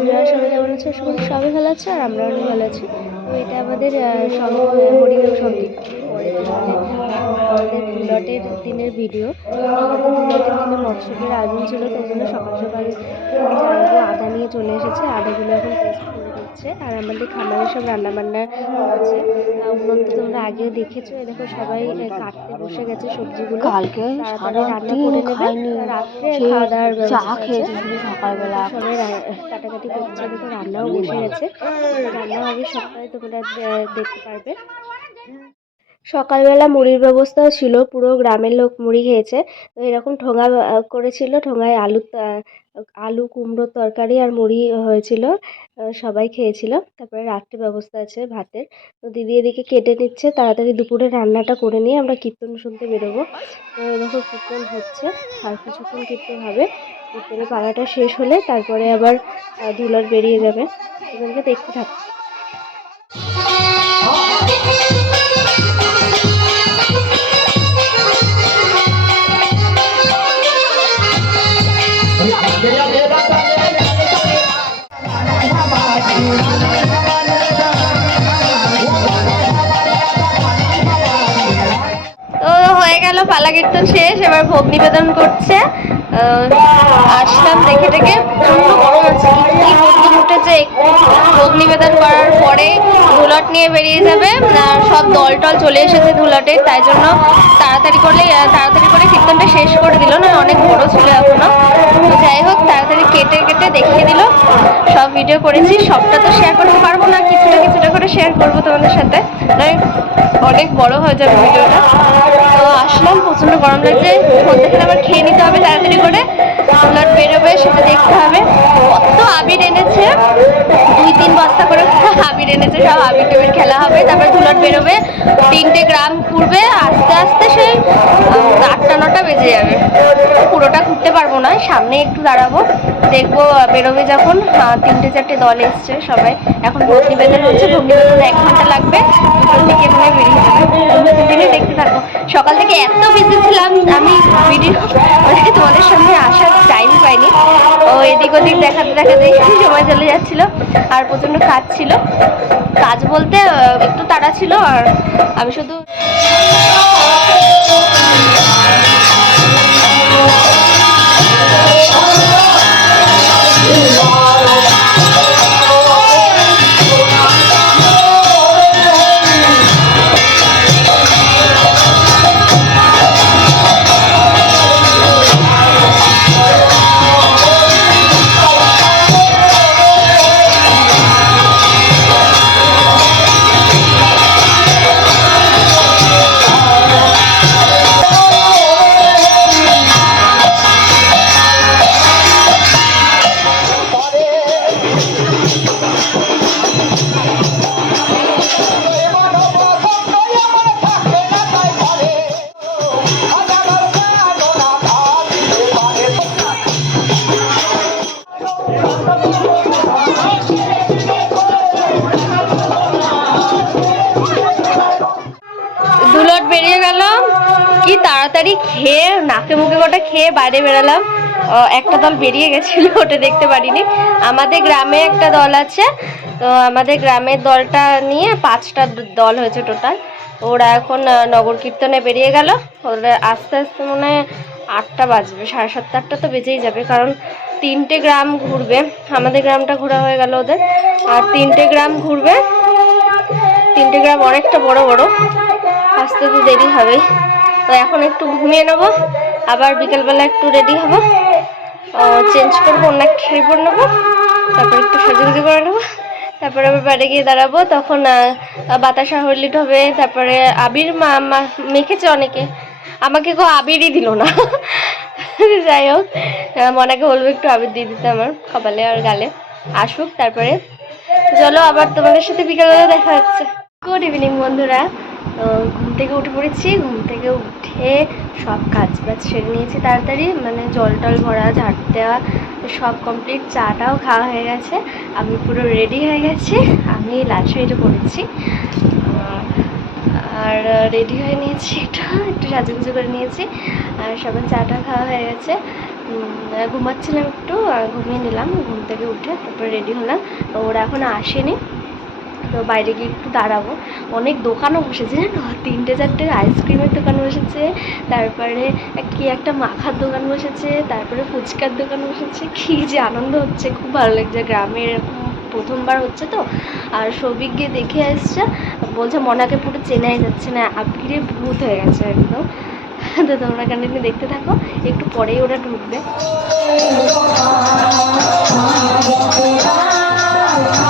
বন্ধুরা সবাই কেমন আছে সবাই সবাই ভালো আছে আর আমরা অনেক ভালো আছি। তো এটা আমাদের দিন মানে আমাদের বুলটের দিনের ভিডিও। বুলটের দিনে মৎস্যদের আয়োজন ছিল, তাই জন্য সকাল সকাল আদা নিয়ে চলে এসেছে, আদাগুলো এখন টেস্ট করে দিচ্ছে আর আমাদের খামারে সব রান্না বান্না আছে। উনুন তো তোমরা আগেও দেখেছ এ দেখো সবাই কাটতে বসে গেছে সবজিগুলো। কালকে তাড়াতাড়ি রান্না করে নেবে। খাইনি। রাত্রে খাওয়া দাওয়ার চা ব্যবস্থা খেয়েছি সকালবেলা। সবাই কাটাকাটি করছে দেখো রান্নাও বসে গেছে। রান্না হবে সকালে তোমরা দেখতে পারবে। সকালবেলা মুড়ির ব্যবস্থাও ছিল, পুরো গ্রামের লোক মুড়ি খেয়েছে। তো এরকম ঠোঙা করেছিল, ঠোঙায় আলু আলু, কুমড়োর তরকারি আর মুড়ি হয়েছিল সবাই খেয়েছিল। তারপরে রাত্রে ব্যবস্থা আছে ভাতের। তো দিদি এদিকে কেটে নিচ্ছে, তাড়াতাড়ি দুপুরে রান্নাটা করে নিয়ে আমরা কীর্তন শুনতে বেরোবো। তো দেখো কীর্তন হচ্ছে, আর কিছুক্ষণ কীর্তন হবে। কীর্তনের পালাটা শেষ হলে তারপরে আবার ধুলার বেরিয়ে যাবে। তোমাকে দেখতে থাকো। গেল পালা কীর্তন শেষ এবার ভোগ নিবেদন করছে। আসলাম দেখে দেখে প্রচণ্ড গরম আছে উঠেছে ভোগ নিবেদন করার পরে ধুলট নিয়ে বেরিয়ে যাবে সব দল টল চলে এসেছে ধুলটে, তাই জন্য তাড়াতাড়ি করলে তাড়াতাড়ি করে কীর্তনটা শেষ করে দিল, না, অনেক বড় ছিল এখনও। তো যাই হোক, তাড়াতাড়ি কেটে কেটে দেখিয়ে দিল। সব ভিডিও করেছি, সবটা তো শেয়ার করতে পারব না, কিছুটা কিছুটা করে শেয়ার করব তোমাদের সাথে। অনেক বড় হয়ে যাবে ভিডিওটা। তো আসলাম, প্রচণ্ড গরম লাগছে। গেলে আবার খেয়ে নিতে হবে তাড়াতাড়ি করে। ব্লাড বেরোবে, সেটা দেখতে হবে। কত আবির এনেছে। দুই তিন বস্তা করে হাবির এনেছে, সব হাবির টাবির খেলা হবে, তারপর ধুলাট বেরোবে, তিনটে গ্রাম ঘুরবে আস্তে আস্তে সেই আটটা, নটা বেজে যাবে। পুরোটা ঘুরতে পারব না, সামনে একটু দাঁড়াবো, দেখব বেরোবে যখন তিনটে, চারটে দল এসছে সবাই। এখন ভোগ নিবেদন হচ্ছে ভোগ নিবেদন এক ঘণ্টা লাগবে। সকাল থেকে এত বিজি ছিলাম, আমি ভিডিও মানে তোমাদের সামনে আসার টাইম পাইনি। ও এদিক ওদিক দেখাতে দেখাতে সময় চলে যাচ্ছিল আর প্রচণ্ড কাজ ছিল। কাজ বলতে একটু তাড়া ছিল আর আমি শুধু দুলট তাড়াতাড়ি খেয়ে নাকে মুখে গোটা খেয়ে বাইরে বেরালাম। একটা দল বেরিয়ে গেছিল, ওটা দেখতে পারিনি। আমাদের গ্রামে একটা দল আছে। তো আমাদের গ্রামের দলটা নিয়ে পাঁচটা দল হয়েছে টোটাল ওরা এখন নগর কীর্তনে বেরিয়ে গেল। ওরা আস্তে আস্তে মনে আটটা বাজবে, সাড়ে সাতটা, আটটা তো বেজেই যাবে। কারণ তিনটে গ্রাম ঘুরবে। আমাদের গ্রামটা ঘোরা হয়ে গেল ওদের। আর তিনটে গ্রাম ঘুরবে। তিনটে গ্রাম অনেকটা বড় বড়। আসতে তো দেরি হবেই। তো এখন একটু ঘুমিয়ে নেব। আবার বিকেলবেলা একটু রেডি হব। চেঞ্জ করব, অন্য খেয়ে পরে নেব। তারপর একটু সাজুগুজি করে নেব। তারপরে আবার বাড়ি গিয়ে দাঁড়াবো। তখন বাতাসা হরলিট হবে। তারপরে আবির মা মেখেছে অনেকে। আমাকে কেউ আবিরই দিল না। যাই হোক মনাকে বলব একটু আবির দিয়ে দিতে আমার কপালে আর গালে। আসুক, তারপরে চলো আবার তোমাদের সাথে বিকালবেলা দেখা হচ্ছে। গুড ইভিনিং বন্ধুরা। ঘুম থেকে উঠে পড়েছি। ঘুম থেকে উঠে সব কাজ বাজ সেরে নিয়েছি তাড়াতাড়ি মানে জল টল ভরা ঝাড় দেওয়া, সব কমপ্লিট চাটাও খাওয়া হয়ে গেছে। আমি পুরো রেডি হয়ে গেছি, আমি লাল শাড়িটা পরেছি আর রেডি হয়ে নিয়েছি একটু একটু সাজুগুজু করে নিয়েছি। আর সবার চাটা খাওয়া হয়ে গেছে। ঘুমাচ্ছিলাম একটু ঘুমিয়ে নিলাম, ঘুম থেকে উঠে তারপর রেডি হলাম। ওরা এখন আসেনি। তো বাইরে গিয়ে একটু দাঁড়াবো। অনেক দোকানও বসেছে, জানো? তিনটে চারটে আইসক্রিমের দোকান বসেছে, তারপরে কি একটা মাখার দোকান বসেছে, তারপরে ফুচকার দোকান বসেছে। কি যে আনন্দ হচ্ছে, খুব ভালো লাগছে। গ্রামে এরকম প্রথমবার হচ্ছে তো। আর সৌভিক গিয়ে দেখে আসছে, বলছে মনাকে পুরো চেনাই যাচ্ছে না, আবিরে ভূত হয়ে গেছে একদম। তো তোমরা কন্টিনিউ দেখতে থাকো, একটু পরেই ওরা ঢুকবে।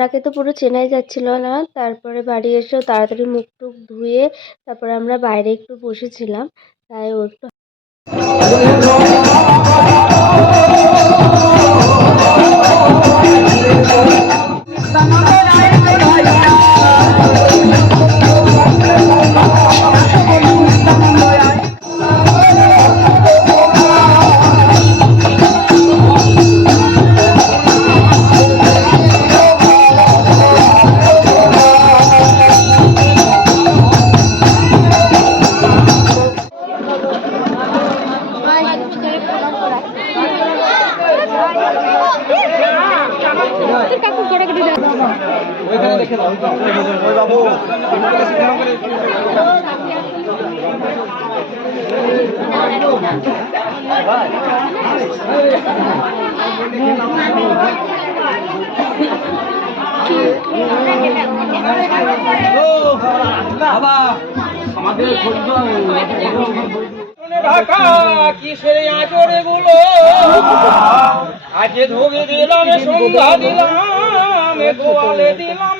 মনাকে তো পুরো চেনাই যাচ্ছিল না। তারপরে বাড়ি এসেও তাড়াতাড়ি মুখ টুক ধুয়ে তারপরে আমরা বাইরে একটু বসেছিলাম। তাই ও একটু ঢাকা কিসের আচরে গুলো আজকে ধোবে দিলাম সন্ধ্যা দিলাম গোয়ালে দিলাম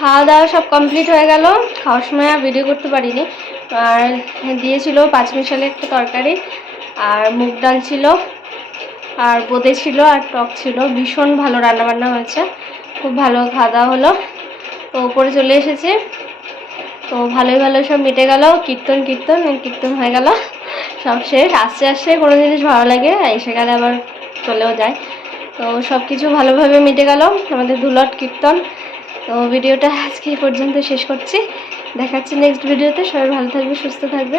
খাওয়া দাওয়া সব কমপ্লিট হয়ে গেল। খাওয়ার সময় আর ভিডিও করতে পারিনি। আর দিয়েছিল পাঁচ মিশালি একটা তরকারি, আর মুগ ডাল ছিল, আর বোঁদে ছিল, আর টক ছিল। ভীষণ ভালো রান্নাবান্না হয়েছে। খুব ভালো খাওয়া দাওয়া হলো। তো ওপরে চলে এসেছি। তো ভালোই ভালো সব মিটে গেল। কীর্তন কীর্তন কীর্তন হয়ে গেল। সব শেষ। আস্তে আস্তে কোনো জিনিস ভালো লাগে। এসে গেলে আবার চলেও যায়। তো সব কিছু ভালোভাবে মিটে গেল। আমাদের ধুলট কীর্তন। তো ভিডিওটা আজকে এই পর্যন্ত শেষ করছি। দেখাচ্ছি নেক্সট ভিডিওতে। সবাই ভালো থাকবে, সুস্থ থাকবে।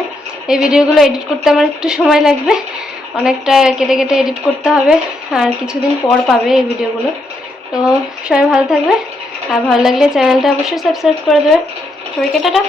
এই ভিডিওগুলো এডিট করতে আমার একটু সময় লাগবে। অনেকটা কেটে কেটে এডিট করতে হবে আর কিছুদিন পর পাবে এই ভিডিওগুলো। তো সবাই ভালো থাকবে। আর ভালো লাগলে চ্যানেলটা অবশ্যই সাবস্ক্রাইব করে দেবে। সবাইকে টাটা।